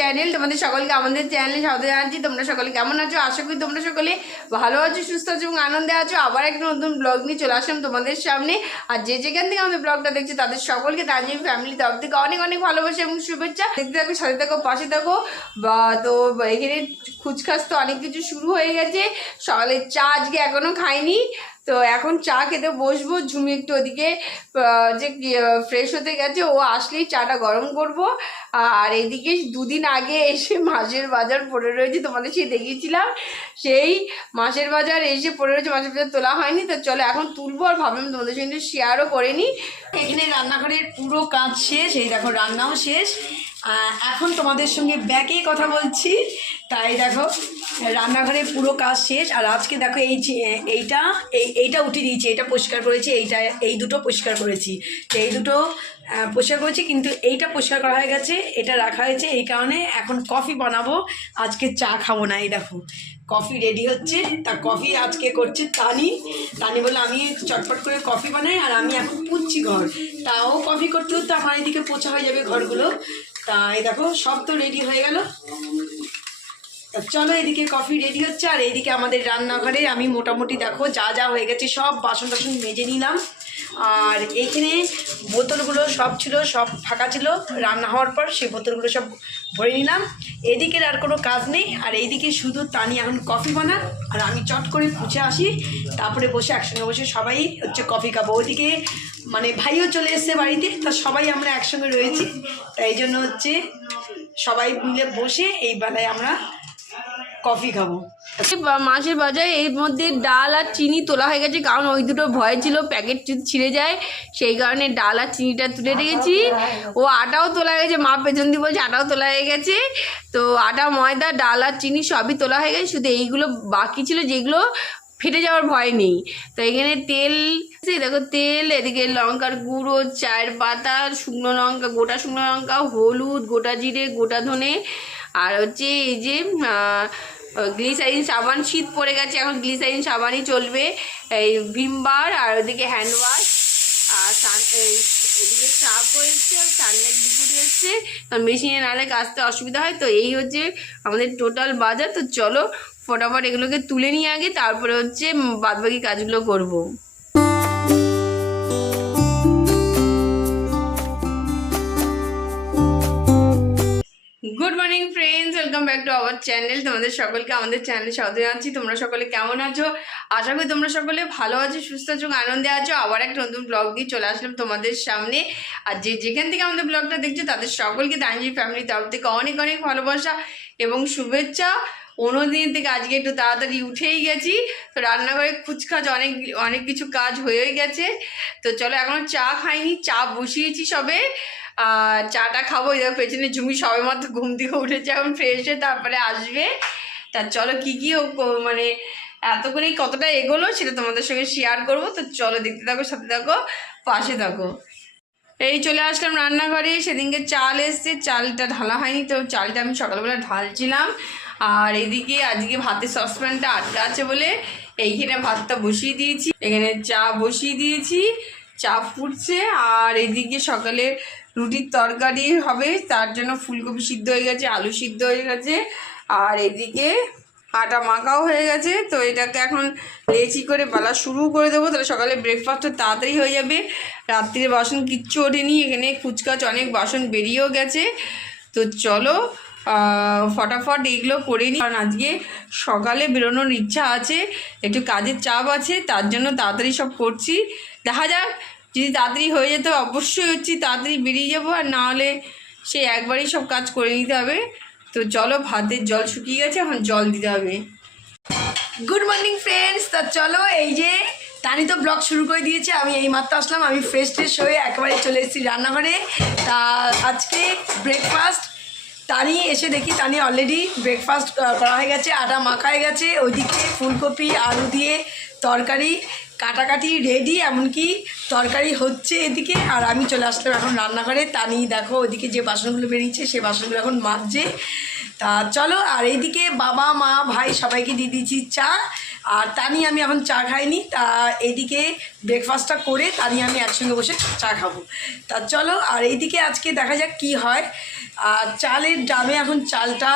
Channel. তোমাদের সকলকে আমাদের চ্যানেলে স্বাগত জানাচ্ছি। তোমরা সকলে কেমন আছো? আশা করি তোমরা সকলে ভালো আছো, সুস্থ আছো এবং আনন্দে আছো। আবার একটা নতুন ব্লগ নিয়ে চলে আসলাম তোমাদের সামনে। আর যে যেখান থেকে আমাদের ব্লগটা দেখছো তাদের সকলকে তানজিম ফ্যামিলি তরফ থেকে অনেক অনেক ভালোবাসা এবং শুভেচ্ছা। দেখতে থাকো, সাথে থাকো, পাশে থাকো। তো এখানে খুচখাচ তো অনেক কিছু শুরু হয়ে গেছে। সকালে চা আজকে এখনো খাইনি, তো এখন চা খেতে বসবো। ঝুমি একটু ওদিকে যে ফ্রেশ হতে গেছে, ও আসলেই চাটা গরম করব। আর এদিকে দুদিন আগে এসে মাছের বাজার পড়ে রয়েছে, তোমাদের সেই দেখিয়েছিলাম। সেই মাছের বাজার এসে পড়ে রয়েছে, মাছের বাজার তোলা হয়নি। তো চলো এখন তুলবো, আর ভাবলাম তোমাদের সঙ্গে শেয়ারও করে নিই। এখানে রান্নাঘরের পুরো কাজ শেষ, এই দেখো রান্নাও শেষ। এখন তোমাদের সঙ্গে ব্যাকে কথা বলছি, তাই দেখো রান্নাঘরে পুরো কাজ শেষ। আর আজকে দেখো এইটা উঠিয়ে দিয়েছি, এটা পরিষ্কার করেছি, এই দুটো পরিষ্কার করেছি, এই দুটো পরিষ্কার করেছি, কিন্তু এইটা পরিষ্কার করা হয়ে গেছে, এটা রাখা হয়েছে। এই কারণে এখন কফি বানাবো, আজকে চা খাবো না। এই দেখো কফি রেডি হচ্ছে। তা কফি আজকে করছে তানি বলে আমি চটপট করে কফি বানাই, আর আমি এখন পুচ্ছি ঘর। তাও কফি করতে করতে আমার এদিকে পোছা হয়ে যাবে ঘরগুলো। তাই দেখো সব তো রেডি হয়ে গেল। চলো, এদিকে কফি রেডি হচ্ছে, আর এইদিকে আমাদের রান্নাঘরে আমি মোটামুটি দেখো যা যা হয়ে গেছে সব বাসন টাসন মেজে নিলাম। আর এইখানে বোতলগুলো সব ছিল, সব ফাঁকা ছিল রান্না হওয়ার পর, সেই বোতলগুলো সব ভরে নিলাম। এদিকের আর কোনো কাজ নেই। আর এইদিকে শুধু তানি এখন কফি বানান, আর আমি চট করে পুছে আসি, তারপরে বসে একসঙ্গে বসে সবাই হচ্ছে কফি খাবো। ওইদিকে মানে ভাইও চলে এসছে বাড়িতে, তা সবাই আমরা একসঙ্গে রয়েছি। তাই জন্য হচ্ছে সবাই মিলে বসে এই বেলায় আমরা কফি খাবো। মাছের বাজারে এর মধ্যে ডাল আর চিনি তোলা হয়ে গেছে, কারণ ওই দুটো ভয় ছিল প্যাকেট ছিঁড়ে যায়, সেই কারণে ডাল আর চিনিটা তুলে রেখেছি। ও আটাও তোলা হয়ে গেছে, মা পেছন দিয়ে বলছে আটাও তোলা হয়ে গেছে। তো আটা, ময়দা, ডাল আর চিনি সবই তোলা হয়ে গেছে, শুধু এইগুলো বাকি ছিল যেগুলো ফেটে যাওয়ার ভয় নেই। তো এখানে তেল, দেখো তেল, এদিকে লঙ্কার গুঁড়ো, চায়ের পাতা, শুকনো লঙ্কা, গোটা শুকনো লঙ্কা, হলুদ, গোটা জিরে, গোটা ধনে, আর হচ্ছে এই যে গ্লিসারিন সাবান। শীত পড়ে গেছে, এখন গ্লিসারিন সাবানই চলবে। এই ভিম বার, আর ওদিকে হ্যান্ড ওয়াশ, আর এদিকে চাপও এসছে, আর সানলাইট লিকুইড এসছে, কারণ মেশিনে নাহলে কাচতে অসুবিধা হয়। তো এই হচ্ছে আমাদের টোটাল বাজার। তো চলো ফটাফট এগুলোকে তুলে নিয়ে আগে, তারপরে হচ্ছে বাদবাকি কাজগুলো করবো। Good morning friends, welcome back to our channel. তোমাদের সকলকে আমাদের চ্যানেলে স্বাগত জানাচ্ছি। তোমরা সকলে কেমন আছো? আশা করি তোমরা সকলে ভালো আছো, সুস্থ আছো, আনন্দে আছো। আবার একটা নতুন ব্লগ দিয়ে চলে আসলাম তোমাদের সামনে। আর যেখান থেকে আমাদের ব্লগটা দেখছো তাদের সকলকে তানজিম ফ্যামিলি তরফ থেকে অনেক অনেক ভালোবাসা এবং শুভেচ্ছা। 15 দিন থেকে আজকে একটু তাড়াতাড়ি উঠেই গেছি। তো রান্নাঘরে খুচখাচ অনেক কিছু কাজ হয়ে গেছে। তো চলো, এখনও চা খাইনি, চা বসিয়েছি সবে। আর চাটা খাবো। এদের পেছনে ঝুমি সবে মাত্র ঘুম থেকে উঠেছে, এখন ফ্রেশ হয়ে তারপরে আসবে। তা চলো কী মানে এতক্ষণে কতটা এগোলো সেটা তোমাদের সঙ্গে শেয়ার করবো। তো চলো দেখতে থাকো, সাথে থাকো, পাশে থাকো। এই চলে আসলাম রান্নাঘরে। সেদিনকে চাল এসছে, চালটা ঢালা হয়নি, তো চালটা আমি সকালবেলা ঢালছিলাম। আর এদিকে আজকে ভাতের সসপ্যানটা আটকা আছে বলে এইখানে ভাতটা বসিয়ে দিয়েছি, এখানে চা বসিয়ে দিয়েছি, চা ফুটছে। আর এদিকে সকালে রুটির তরকারি হবে, তার জন্য ফুলকপি সিদ্ধ হয়ে গেছে, আলু সিদ্ধ হয়ে গেছে, আর এদিকে আটা মাখাও হয়ে গেছে। তো এটাকে এখন লেচি করে বেলা শুরু করে দেবো, তাহলে সকালে ব্রেকফাস্টটা তাড়াতাড়ি হয়ে যাবে। রাত্রির বাসন কিচ্ছু ওঠেনি, এখানে কুচকাচ অনেক বাসন বেরিয়েও গেছে। তো চলো ফটাফট এইগুলো করে নিই, কারণ আজকে সকালে বেরোনোর ইচ্ছা আছে, একটু কাজের চাপ আছে, তার জন্য তাড়াতাড়ি সব করছি। দেখা যাক, যদি তাড়াতাড়ি হয়ে যেত অবশ্যই হচ্ছে তাড়াতাড়ি বেরিয়ে যাবো, আর না হলে সে একবারই সব কাজ করে নিতে হবে। তো চলো, ভাতের জল শুকিয়ে গেছে, এখন জল দিতে হবে। Good morning friends. তা চলো, এই যে তানি তো ব্লগ শুরু করে দিয়েছে, আমি এই মাত্র আসলাম, আমি ফ্রেশ হয়ে একেবারে চলে এসেছি রান্নাঘরে। তা আজকে ব্রেকফাস্ট, তানি এসে দেখি তানি অলরেডি ব্রেকফাস্ট করা হয়ে গেছে, আটা মাখা হয়ে গেছে, ওইদিকে ফুলকপি আলু দিয়ে তরকারি কাটাকাটি রেডি, এমনকি তরকারি হচ্ছে এদিকে। আর আমি চলে আসলাম এখন রান্নাঘরে। তানি দেখো ওইদিকে যে বাসনগুলো বেরিয়েছে সেই বাসনগুলো এখন মাজছে। তা চলো, আর এইদিকে বাবা মা ভাই সবাইকে দিয়ে দিয়েছি চা। আর তা নিয়ে আমি এখন চা খাইনি, তা এইদিকে ব্রেকফাস্টটা করে তা নিয়ে আমি একসঙ্গে বসে চা খাবো। তা চলো, আর এইদিকে আজকে দেখা যাক কি হয়। আর চালের ড্রামে এখন চালটা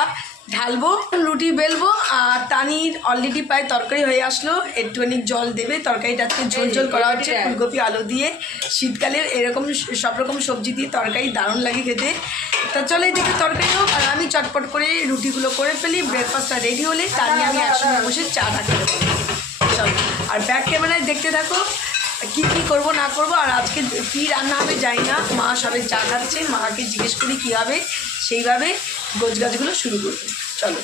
ঢালবো, রুটি বেলবো। আর তানির অলরেডি প্রায় তরকারি হয়ে আসলো, একটুখানি জল দেবে। তরকারিটা আজকে ঝোল ঝোল করা হচ্ছে ফুলকপি আলু দিয়ে। শীতকালে এরকম সব রকম সবজি দিয়ে তরকারি দারুণ লাগে খেতে। তা চলো এদিকে তরকারি হোক, আর আমি চটপট করে রুটিগুলো করে ফেলি। ব্রেকফাস্টটা রেডি হলে তা নিয়ে আমি একসঙ্গে বসে চাটা খেতে পারি। চলো, আর ব্যাক ক্যামেরায় দেখতে থাকো কী কী করবো না করবো। আর আজকে কী রান্না হবে জানি না, মা সবে চা খাচ্ছে, মাকে জিজ্ঞেস করি কী হবে, সেইভাবে গোছগাছগুলো শুরু করবো। চলো।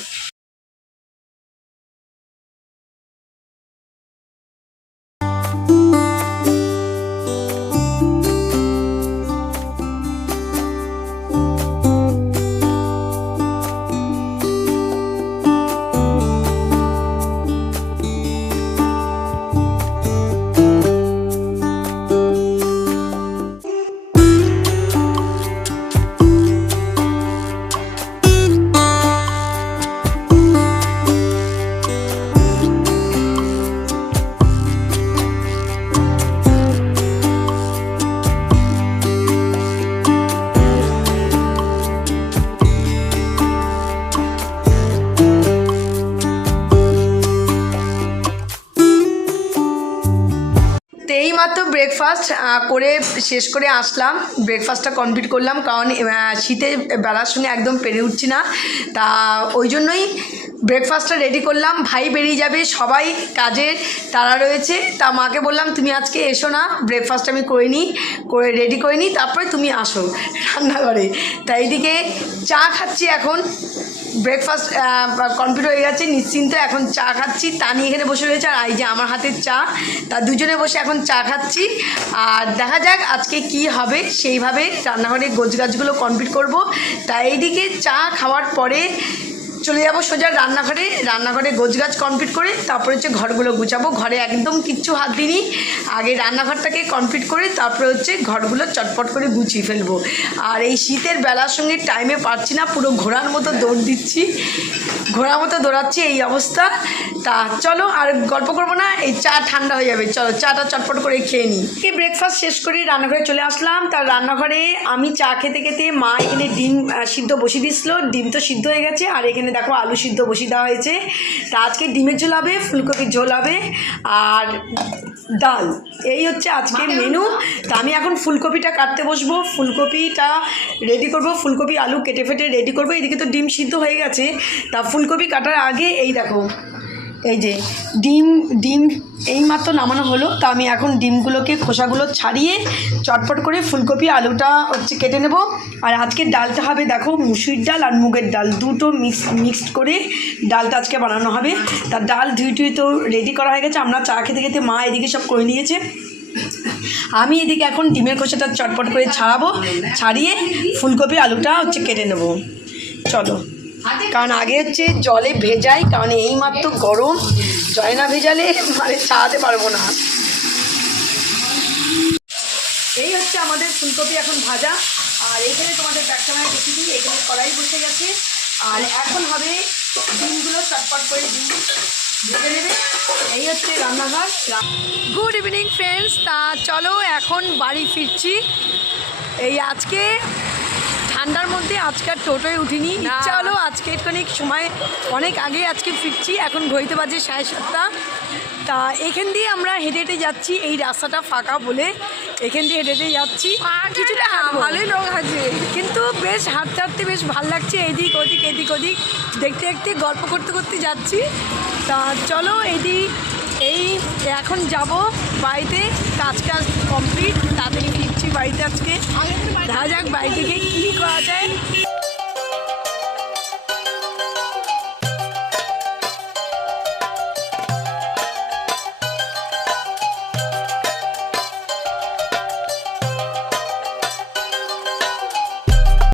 এইমাত্র ব্রেকফাস্ট করে শেষ করে আসলাম, ব্রেকফাস্টটা কমপ্লিট করলাম, কারণ শীতে বেলার সঙ্গে একদম পেরে উঠছি না। তা ওই জন্যই ব্রেকফাস্টটা রেডি করলাম। ভাই বেরিয়ে যাবে, সবাই কাজে তারা রয়েছে। তা মাকে বললাম তুমি আজকে এসো না, ব্রেকফাস্ট আমি করে রেডি করে নিই, তারপরে তুমি আসো রান্নাঘরে। তা এইদিকে চা খাচ্ছি এখন, ব্রেকফাস্ট কমপ্লিট হয়ে গেছে, নিশ্চিন্ত এখন চা খাচ্ছি। তানি এখানে বসে রয়েছে, আর এই যে আমার হাতের চা, তা দুজনে বসে এখন চা খাচ্ছি। আর দেখা যাক আজকে কি হবে, সেইভাবে রান্নাঘরে গোছগাছগুলো কমপ্লিট করব। তাই এইদিকে চা খাওয়ার পরে চলে যাব সোজা রান্নাঘরে গোছগাছ কমপ্লিট করে তারপরে হচ্ছে ঘরগুলো গুছাবো। ঘরে একদম কিচ্ছু হাত দিইনি, আগে রান্নাঘরটাকে কমপ্লিট করে তারপরে হচ্ছে ঘরগুলো চটপট করে গুছিয়ে ফেলবো। আর এই শীতের বেলার সঙ্গে টাইমে পারছি না, পুরো ঘোড়ার মতো দৌড়াচ্ছি, এই অবস্থা। তা চলো আর গল্প করবো না, এই চা ঠান্ডা হয়ে যাবে, চলো চাটা চটপট করে খেয়ে নিই। ব্রেকফাস্ট শেষ করে রান্নাঘরে চলে আসলাম। তার রান্নাঘরে আমি চা খেতে খেতে মা এখানে ডিম সিদ্ধ বসিয়ে দিয়েছিল, ডিম তো সিদ্ধ হয়ে গেছে। আর এখানে দেখো আলু সিদ্ধ বসিয়ে দেওয়া হয়েছে। তা আজকে ডিমের ঝোল হবে, ফুলকপির ঝোল হবে, আর ডাল, এই হচ্ছে আজকের মেনু। তা আমি এখন ফুলকপিটা কাটতে বসবো, ফুলকপিটা রেডি করব, ফুলকপি আলু কেটে ফেটে রেডি করবো। এদিকে তো ডিম সিদ্ধ হয়ে গেছে। তা ফুলকপি কাটার আগে এই দেখো, এই যে ডিম এইমাত্র নামানো হলো। তা আমি এখন ডিমগুলোকে খোসাগুলো ছাড়িয়ে চটপট করে ফুলকপি আলুটা হচ্ছে কেটে নেব। আর আজকে ডালটা হবে দেখো মুসুরির ডাল আর মুগের ডাল, দুটো মিক্সড করে ডালটা আজকে বানানো হবে। তার ডাল ধুই তো রেডি করা হয়ে গেছে, আমরা চা খেতে খেতে মা এদিকে সব করে নিয়েছে। আমি এদিকে এখন ডিমের খোসাটা চটপট করে ছাড়িয়ে ফুলকপি আলুটা হচ্ছে কেটে নেব। চলো, কারণ আগে হচ্ছে জলে ভেজাই, কারণ এইমাত্র গরম, জলে না ভেজালে মানে ছাড়াতে পারবো না। এই হচ্ছে আমাদের ফুলকপি এখন ভাজা। আর এইখানে তোমাদের ব্যাগটায় দেখি দিই, এখানে কড়াই বসে গেছে। আর এখন হবে ডিমগুলো চটপট করে ডিম ভেজে নেবে। এই হচ্ছে রান্নাঘর। গুড ইভিনিং ফ্রেন্ডস, তা চলো এখন বাড়ি ফিরছি। এই আজকে ঠান্ডার মধ্যে আজকে আর টোটোয় উঠিনি, ইচ্ছা হলো আজকে একটুখানি সময় অনেক আগে আজকে ফিরছি। এখন ঘড়িতে বাজে 7:30। তা এখান দিয়ে আমরা হেঁটে হেঁটে যাচ্ছি, এই রাস্তাটা ফাঁকা বলে এখান দিয়ে হেঁটে হেঁটে যাচ্ছি। কিছুটা ভালোই লোক আছে, কিন্তু বেশ হাঁটতে হাঁটতে বেশ ভালো লাগছে, এদিক ওদিক দেখতে দেখতে গল্প করতে করতে যাচ্ছি। তা চলো এই এখন যাব বাড়িতে, কাজ কমপ্লিট, তাড়াতাড়ি ফিরছি বাড়িতে আজকে। দেখা যাক বাড়ি থেকে কী করা যায়।